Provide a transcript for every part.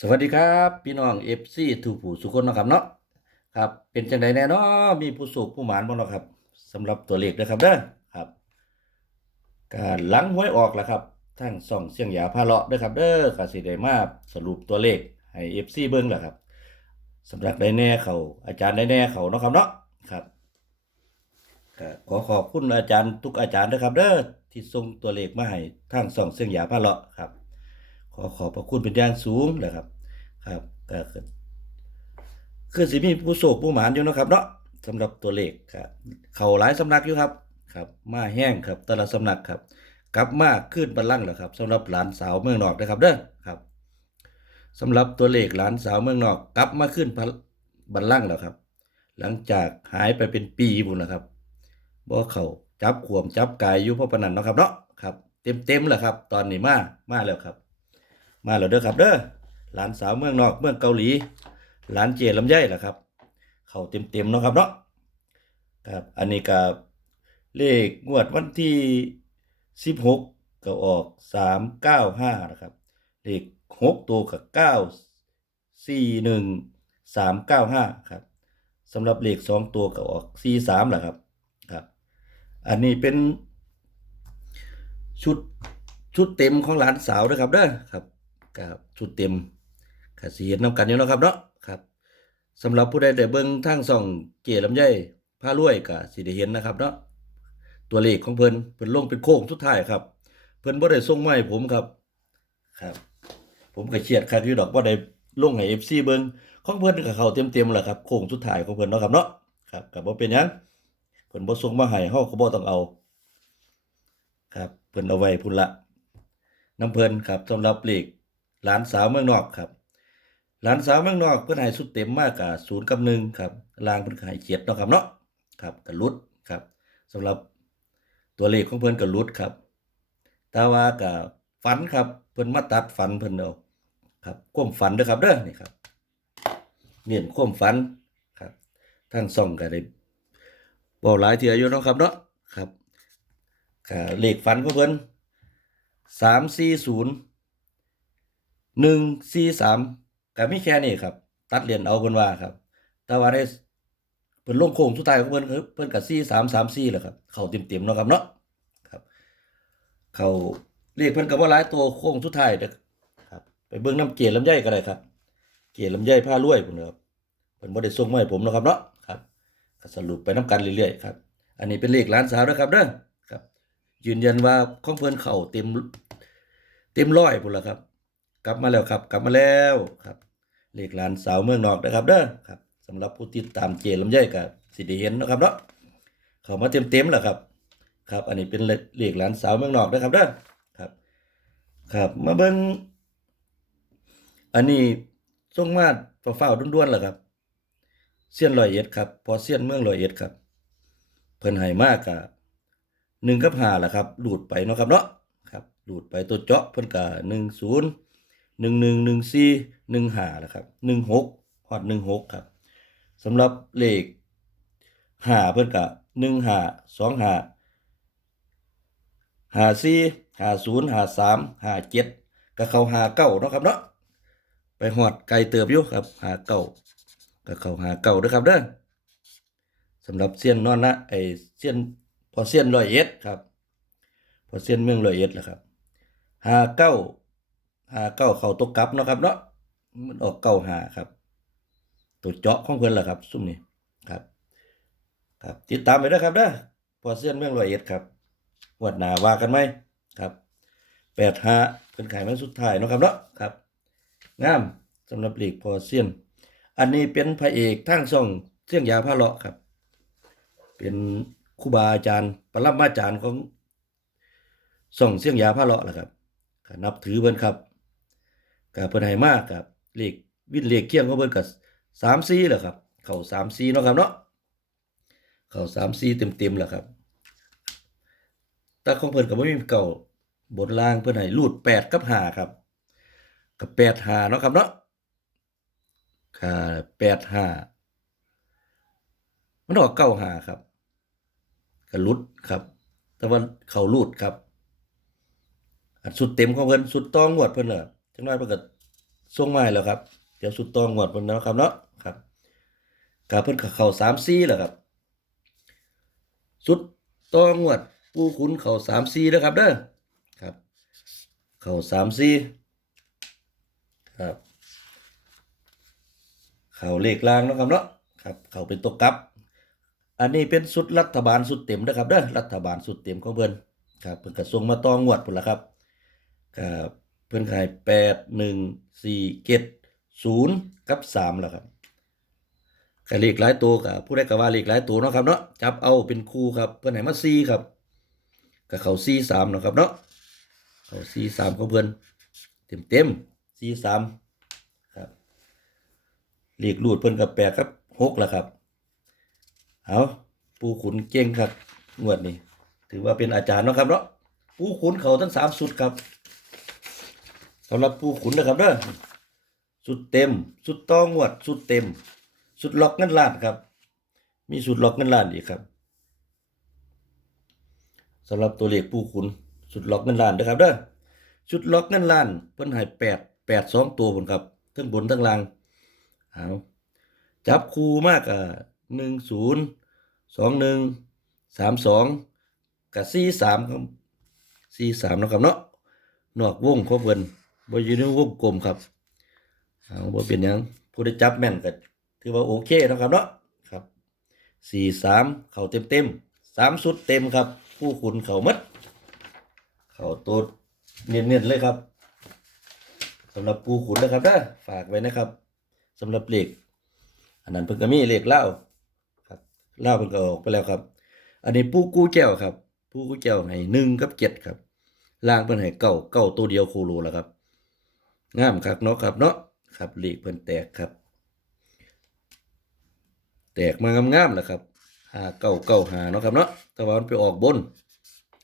สวัสดีครับพี่น้อง FC ทุกผู้สุคนนะครับเนาะครับเป็นจังไดแน่นาะมีผู้สุขผู้หมานบ่เนาะครับสำหรับตัวเลขนะครับเด้อครับการหลังห้วยออกแล้วครับทั้งส่องเสียงหยาพาเลาะด้อครับเด้อก็สิได้มาสรุปตัวเลขให้ FC เบิ่งแหละครับสำหรับได้แน่เขาอาจารย์ได้แน่เขาเนาะครับเนาะครับขอขอบคุณอาจารย์ทุกอาจารย์นะครับเด้อที่ส่งตัวเลขมาให้ทางส่องเสียงหยาพาเลาะครับ ขอขอบพระคุณเป็นอย่างสูงเลยครับครับก็คือคือสิมีผู้โศกผู้หมานอยู่นะครับเนาะสำหรับตัวเลขครับเข่าหลายสำนักอยู่ครับครับมาแห้งครับแต่ละสำนักครับ กลับมาขึ้นบัลลังก์แล้วครับสำหรับหลานสาวเมืองนอกนะครับเด้อครับสำหรับตัวเลขหลานสาวเมืองนอก กลับมาขึ้นบัลลังก์แล้วครับ หลังจากหายไปเป็นปีพุ่นแล้วครับบ่เขาจับขวมจับกายอยู่เพราะปนันเนาะครับเนาะครับ เต็มๆแล้วครับ ตอนนี้มามาแล้วครับ มาแล้วเด้อครับเด้อหลานสาวเมืองนอกเมืองเกาหลีหลานเจลำไยล่ะครับ เข้าเต็มๆเนาะครับเนาะครับอันนี้ก็เลขงวดวันที่16ก็ออก395นะครับ เลข6ตัวก็941 395ครับสำหรับเลข2ตัวก็ออก43ล่ะครับครับอันนี้เป็นชุดชุดเต็มของหลานสาวด้วยครับเด้อครับ ครับชุดเต็มก็สิเห็นนํกันอยู่นะครับเนาะครับสำหรับผู้ใดได้เบิ่งทางช่องเก๋ลำไยพารวยก็สิได้เห็นนะครับเนาะตัวเลขของเพิ่นเพิ่นลงเป็นโค้งสุดท้ายครับ เพิ่นบ่ได้ส่งมาให้ผมครับครับ ผมก็เครียดคักอยู่ดอกบ่ได้ลงให้ FC เบิ่งของเพิ่นก็เข้าเต็มๆแหละครับโค้งสุดท้ายของเพิ่นเนาะครับเนาะครับก็บ่เป็นหยังเพิ่นบ่ส่งมาให้เฮาก็บ่ต้องเอาครับเพิ่นเอาไว้พุ่นละน้ำเพิ่นครับสำหรับเลข หลานสาวเมืองนอกครับ หลานสาวเมืองนอกเพิ่อนให้สุดเต็มมากกะ0กับ1ครับลางเพิ่อนก็ให้7เนาะครับเนาะครับก็หลุดครับสำหรับตัวเลขของเพิ่อนก็หลุดครับแต่ว่าก็ฝันครับเพิ่อนมาตัดฝันเพิ่อนเอาครับควมฝันเด้อครับเด้อนี่ครับเน้นควมฝันครับทางช่องก็ได้เว้าหลายเที่ยอยู่เนาะครับเนาะครับเลขฝันของเพิ่อนสามสี่ศูนย์ หนึ่งสี่สามก็มีแค่นี้ครับ ตัดเหรียญเอาเพิ่นว่าครับ แต่ว่าได้เพิ่นลงโค้งสุดท้ายของเพิ่นคือเพิ่นก็สี่สามสามสี่แหละครับเข้าเต็มๆเนาะครับเนาะครับ เข้าเลขเพิ่นก็บ่หลายตัวโค้งสุดท้ายเด้อครับ ไปเบิ่งน้ำเกลลำไยก็ได้ครับ เกลลำไยผ้ารวยพุ่นครับเพิ่นบ่ได้ส่งมาให้ผมเนาะครับเนาะครับก็สรุปไปนํกันเรื่อยๆครับอันนี้เป็นเลขหลานสาวนะครับเด้อครับ ยืนยันว่าของเพิ่นเข้าเต็ม เต็มร้อยพุ่นละครับ กลับมาแล้วครับ กลับมาแล้วครับเลขหลานสาวเมืองนอกนะครับเด้อครับสำหรับผู้ติดตามเจลำไยก็สิได้เห็นนะครับเนาะเข้ามาเต็มๆแล้วครับ ครับ อันนี้เป็นเลขหลานสาวเมืองนอกนะครับเด้อครับ ครับมาเบิ่งอันนี้ส่งมาฟ้าวๆด้วนๆล่ะครับเซียนร้อยเอ็ดครับ พอเซียนเมืองร้อยเอ็ดครับ เพิ่นให้มากกะหนึ่งกับห้าล่ะครับ หลุดไปเนาะครับเนาะครับหลุดไปตัวเจาะเพิ่นกะหนึ่งศูนย์ หนึ่งหนึ่งหนึ่งสี่หนึ่งห้าล่ะครับหนึ่งหกฮอดหนึ่งหกครับสำหรับเลขห้าเพิ่อนกะหนึ่งห้าสองห้าห้าสี่ห้าศูนย์ห้าสามห้าเจ็ดก็เข้าห้าเก้าเนาะครับเนาะไปฮอดไกลเติบอยู่ครับห้าเก้าก็เข้าห้าเก้าเด้อครับเด้อสำหรับเซียนนอนนะไอเซียนพอเซียนร้อยเอ็ดครับ พอเซียนเมืองร้อยเอ็ดแหละครับหาเก้า หาเก้าเข้าตกกลับเนาะครับเนาะมันออกเก้าหาครับ ตัวเจาะของเพิ่อนแหละครับ ซุ่มนี้ครับ ครับติดตามไปด้วยครับเด้อพอเซียนเมืองรอยเอ็ดครับงวดหนาว่ากันไหมครับแปดห้าเป็นขายมันสุดท้ายเนาะครับเนาะครับงามสำหรับลีกพอเซียน อันนี้เป็นพระเอกทางช่องเสียงยาพาเลาะครับ เป็นครูบาอาจารย์ปรับมาจารย์ของส่องเสียงยาพาเลาะแหละครับนับถือเพิ่นครับ กับเพิ่นให้มากกับเลขวินเลขเคียงของเพิ่นก็3-4แหละครับเข้า3-4เนาะครับเนาะเข้า3-4เต็มๆแหละครับแต่ของเพิ่นก็บ่มีเก่าบนล่างเพิ่นให้รูด8กับ5ครับ กับ8 5เนาะครับเนาะค่ะ8 5มันออกเก้าหาครับก็หลุดครับ แต่ว่าเข่ารูดครับอันสุดเต็มของเพิ่นสุดต้องงวดเพิ่นน่ะ จังน้อยเพิ่นก็ส่งมาให้แล้วครับ เดี๋ยวสุดตองงวดเพิ่นนะครับเนาะครับก็เพิ่นเข้า3 4แล้วครับ สุดตองงวด ปูขุนเข้า3 4แล้วครับเด้อครับ เข้า3 4ครับเข้าเลขล่างนะครับเนาะครับเข้าเป็นตัวกลับ อันนี้เป็นสุดรัฐบาลสุดเต็มนะครับเด้อรัฐบาลสุดเต็มของเพิ่นครับเพิ่นก็ส่งมาตองวดพุ่นล่ะครับครับ เพิ่นขาย8 1 4 7 0กับ3แล้วครับก็เลขหลายตัวก็ผู้ใดก็ว่าเลขหลายตัวเนาะครับเนาะจับเอาเป็นคู่ครับ เพิ่อนให้มา4ครับก็เข้า4 3เนาะครับเนาะเข้า4 3ของเพิ่อนเต็มๆ4 3ครับเลขรูดเพิ่อนก็8กับ6แล้วครับเอาปูขุนเก่งครับงวดนี้ ถือว่าเป็นอาจารย์เนาะครับเนาะปูขุนเขาทั้งสามสุดครับ สำหรับปูขุนนะครับเด้อสุดเต็ม สุดต้องงวด สุดเต็ม สุดล็อกเงินล้านครับ มีสุดล็อกเงินล้านอีกครับสำหรับตัวเลขปูขุนสุดล็อกเงินล้านนะครับเด้อสุดล็อกเงินล้านเพิ่นให้แปดแปดสองตัวบนครับทั้งบนทั้งล่างเอาจับคู่มากอะหนึ่งศูนย์สองหนึ่งสามสองกับสี่สามครับสี่สามนะครับเนาะนอกวงของเพิ่น บอยู่ในวงกลมครับเอาบ่เป็นยังผู้ได้จับแม่นก็ถือว่าโอเคนะครับเนาะครับสี่สามเข้าเต็มเต็มสามสุดเต็มครับ ผู้ขุนเข้าหมดเข้าตัวเน้นๆเลยครับสำหรับผู้ขุนนะครับเด้อฝากไว้นะครับสำหรับเหลขอันนั้นเพิ่นก็มีเหลขเล่าครับเล่าเพิ่นก็ออกไปแล้วครับ อันนี้ปูกู้แก้วครับปูกู้แก้วให้หนึ่งกับเจ็ดครับล่างเพิ่นให้เก้าเก้าตัวเดียวโคโลแล้วครับ งามคักเนาะครับเนาะครับเลขเพิ่นแตกครับ แตกมางามๆนะครับหาเก้าเก้าหาเนาะครับเนาะแต่ว่ามันไปออกบน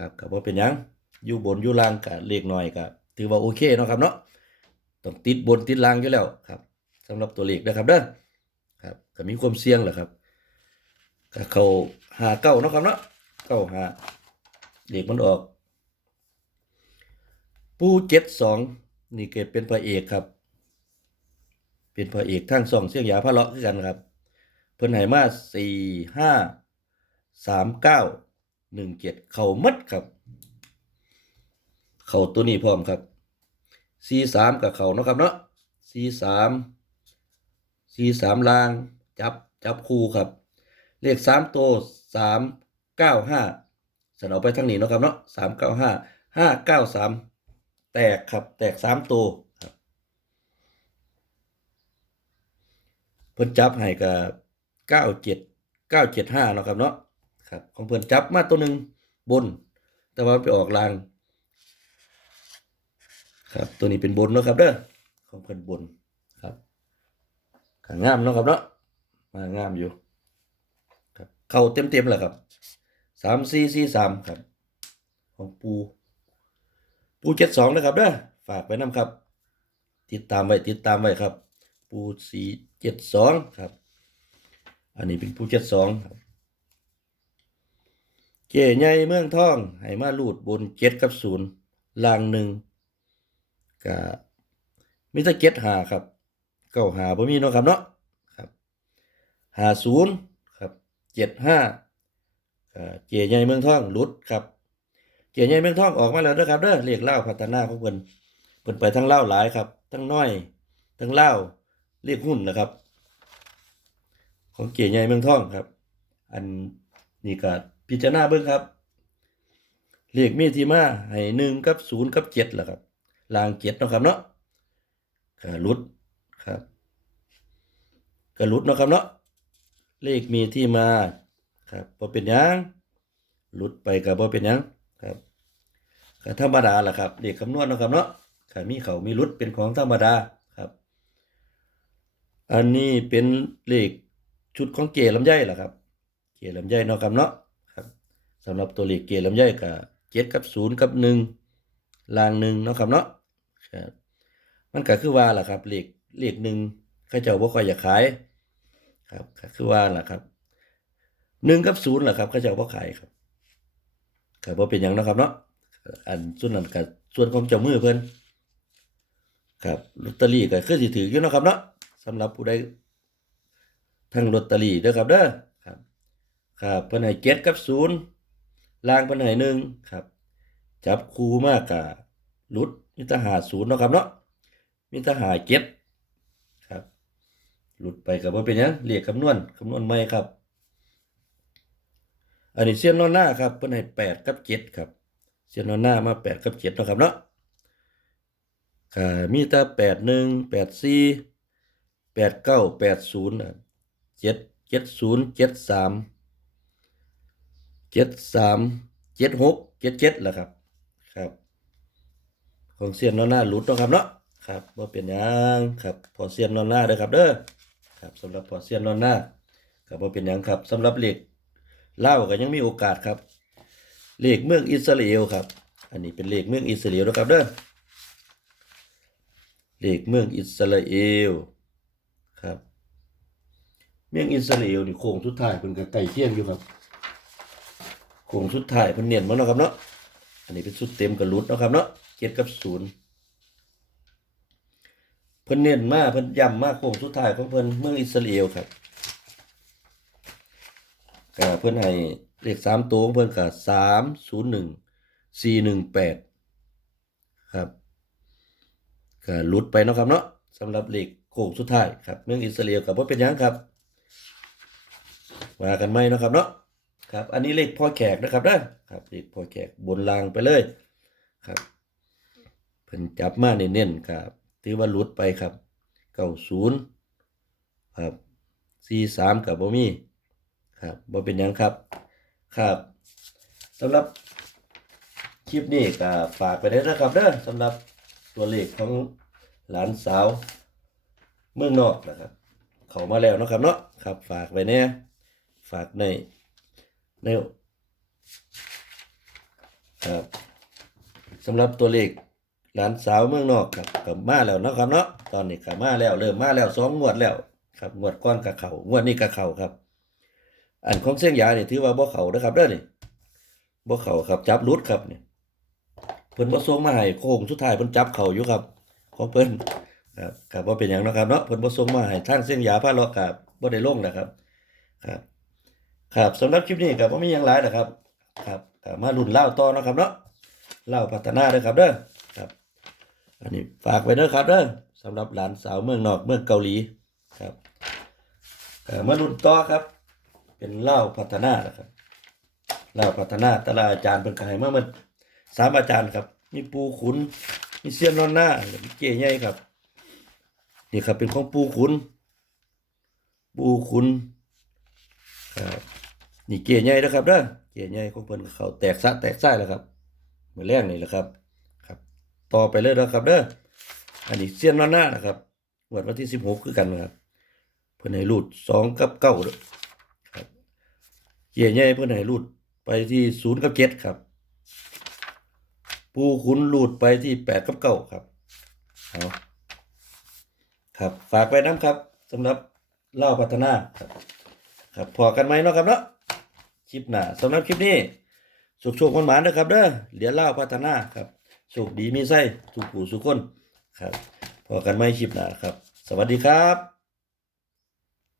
ครับก็บ่เป็นยังอยู่บนอยู่ล่างก็เลขน้อยก็ถือว่าโอเคเนาะครับเนาะต้องติดบนติดล่างอยู่แล้วครับสำหรับตัวเลขนะครับเด้อครับก็มีความเสี่ยงแหละครับก็เขาหาเก้าเนาะครับเนาะเก้าหาเด็กมันออก ปูเจ็ดสอง นี่เกิดเป็นพระเอกครับ เป็นพระเอกทั้งสองเสียงยาพระเลาะคือกันครับ เพิ่นให้มาสี่ห้าสามเก้าหนึ่งเจ็ดเข่ามัดครับ เข่าตัวนี้พร้อมครับสี่สามกับเข่าเนาะครับเนาะสี่สามสี่สามลางจับจับคู่ครับ เลขสามตัวสามเก้าห้าสนเอาไปทั้งนี้เนาะครับเนาะสามเก้าห้าห้าเก้าสาม แตกครับ แตกสามตัวครับเพิ่นจับให้กับเก้าเจ็ดเก้าเจ็ดห้าเนาะครับเนาะครับ ของเพิ่นจับมาตัวหนึ่งบน แต่ว่าไปออกลาง ครับ ตัวนี้เป็นบนเนาะครับเด้อของเพิ่นบนครับขางามเนาะครับเนาะมางามอยู่ครับเข้าเต็มเต็มๆแหละครับสามสี่สี่สามครับ ของปู ปูเจ็ดสองนะครับเด้อฝากไว้นำครับ ติดตามไว้ติดตามไว้ครับ ปูสี่เจ็ดสองครับ อันนี้เป็นปูเจ็ดสองครับเก๋ใหญ่เมืองทองให้มาลูดบนเจ็ดกับศูนย์ล่างหนึ่งกับมิตรเจ็ดหาครับเก้าหาบ่มีเนาะครับเนาะครับหาศูนย์ครับเจ็ดห้าเจียใหญ่เมืองทองลุดครับ เจียใหญ่เมืองทองออกมาแล้วนะครับเด้อเรียกเล่าพัฒนาของเพิ่นเพิ่นไปทั้งเล่าหลายครับ ทั้งน้อย ทั้งเล่าเรียกหุ้นนะครับ ของเจียใหญ่เมืองทองครับ อันนี้ก็พิจารณาเบิ่งครับเลขมีที่มาให้หนึ่งกับศูนย์กับเจ็ดแหละครับลางเจ็ดนะครับเนาะก็หลุดครับกระลุดนะครับเนาะเลขมีที่มาครับบ่เป็นยังหลุดไปกับบ่เป็นยัง ครับก็ธรรมดาล่ะครับเลขคำนวณนะครับเนาะก็มีเขามีหลุดเป็นของธรรมดาครับ อันนี้เป็นเลขชุดของเกลำไยล่ะครับ เกลำไยเนาะครับเนาะครับสำหรับตัวเลขเกลำไยก็เจ็ดกับศูนย์กับหนึ่งลางหนึ่งเนาะครับเนาะครับมันก็คือว่าล่ะครับเลขเลขหนึ่งเขาเจ้าบ่ค่อยอยากขายครับก็คือว่าล่ะครับหนึ่งกับศูนย์ล่ะครับเขาเจ้าบ่ขายครับ ก็บ่เป็นหยังเนาะครับเนาะอันส่วนนั้นก็ส่วนของเจ้ามือเพิ่นครับลอตเตอรี่ก็คือสิถืออยู่เนาะครับเนาะสำหรับผู้ใดทั้งลอตเตอรี่เด้อครับเด้อครับครับเพิ่นให้เจ็ดกับศูนย์ล่างเพิ่นให้หนึ่งครับ จับคู่มากกะลุดมีแตหาศูนย์เนาะครับเนาะมีแตหาเจ็ดครับหลุดไปก็บ่เป็นหยังเรียกคำนวณคำนวณใหม่ครับ อันนี้เสี้ยนนอนหน้าครับเพิ่นให้แปดกับเจ็ดครับเสี้ยนนอนหน้ามาแปดกับเจ็ดนะครับเนาะก็มีแต่แปดหนึ่งแปดสี่แปดเก้าแปดศูนย์เจ็ดเจ็ดศูนย์เจ็ดสามเจ็ดสามเจ็ดหกเจ็ดเจ็ดแหละครับครับ ของเสี้ยนนอนหน้าหลุดนะครับเนาะครับว่าเป็นยังครับพอเสี้ยนนอนหน้าเด้อครับเด้อครับสำหรับพอเสี้ยนนอนหน้าครับว่าเป็นยังครับสำหรับเหล็ก เล่าก็ยังมีโอกาสครับ เลขเมืองอิสราเอลครับ อันนี้เป็นเลขเมืองอิสราเอลนะครับเด้อเลขเมืองอิสราเอลครับ เมืองอิสราเอลนี่โค้งสุดท้ายเพิ่นก็ใกล้เคียงอยู่ครับโค้งสุดท้ายเพิ่นเน้นมาเนาะครับเนาะอันนี้เป็นสุดเต็มกับรุดเนาะครับเนาะเจ็ดกับศูนย์เพิ่นเน้นมากเพิ่นย้ำมากโค้งสุดท้ายของเพิ่นเมืองอิสราเอลครับ เพื่อนให้เลขสามตัวของเพื่อนก็สามศูนย์หนึ่งสี่หนึ่งแปดครับก็หลุดไปเนาะครับเนาะสำหรับเลขโค้งสุดท้ายครับเมืองอิสราเอลกับว่าเป็นยังครับวากันไหมเนาะครับเนาะครับ อันนี้เลขพ่อแขกนะครับนะครับเลขพ่อแขกบนรางไปเลยครับเพิ่นจับมาเน้นๆครับถือว่าหลุดไปครับเก้าศูนย์ครับสี่สามกับบ่มี ครับบ่เป็นยังครับ ครับสำหรับคลิปนี้ก็ฝากไปได้นะครับเด้อสำหรับตัวเลขของหลานสาวเมืองนอกนะครับ เขามาแล้วนะครับเนาะครับ ฝากไว้เนี่ยฝากในในครับสำหรับตัวเลขหลานสาวเมืองนอกครับกลับมาแล้วนะครับเนาะตอนนี้กลับมาแล้วเริ่มมาแล้วสองงวดแล้ว ครับงวดก้อนกับเขางวดนี้กับเขาครับ อันของเส้นยาเนี่ยถือว่าบ่เขานะครับเด้อนี่บ่เขาครับจับรุดครับเนี่ยเพิ่นบ่ส่งมาให้โค้งสุดท้ายเพิ่นจับเขาอยู่ครับของเพิ่นครับครับบ่เป็นหยังนะครับเนาะเพิ่นบ่ส่งมาให้ทางเส้นยาพาเลาะกับบ่ได้ลงนะครับครับ ครับสำหรับคลิปนี้ก็บ่มีหยังหลายนะครับ ครับก็มาลุ้นเล่าต่อนะครับเนาะเล่าพัฒนาเด้อครับเด้อครับ อันนี้ฝากไว้เด้อครับเด้อสำหรับหลานสาวเมืองนอกเมืองเกาหลีครับเอ่อมาลุ้นต่อครับ เป็นเล่าพัฒนานะครับเล่าพัฒนาแต่ละอาจารย์เป็นกายมามันสามอาจารย์ครับ มีปูขุน มีเซียนนอนหน้ามีเก๋ใหญ่ครับ นี่ครับเป็นของปูขุน ปูขุนครับนี่เก๋ใหญ่นะครับเด้อเก๋ใหญ่ของเพิ่นเขาแตกซะแตกไส้แล้วครับเมื่อแรกนี่แหละครับ ครับ ต่อไปเลยนะครับเด้ออันนี้เซียนนอนหน้านะครับงวดวันที่สิบหกคือกันนะครับเพิ่นให้รูดสองกับเก้าเด้อ เกี่ยใหญ่เพิ่อนให้รูดไปที่ศูนย์กับเจ็ดครับ ปูขุนรูดไปที่แปดกับเก้าครับเอาครับฝากไว้น้ำครับสำหรับเล่าพัฒนาครับครับพอกันไหมเนาะครับเนาะคลิปหน้าสำหรับคลิปนี้สุขโชคคนหมานนะครับเด้อเหรียญเล่าพัฒนาครับโชคดีมีไส้สุขผู้สุขคนครับพอกันไหมคลิปหน้าครับ สวัสดีครับ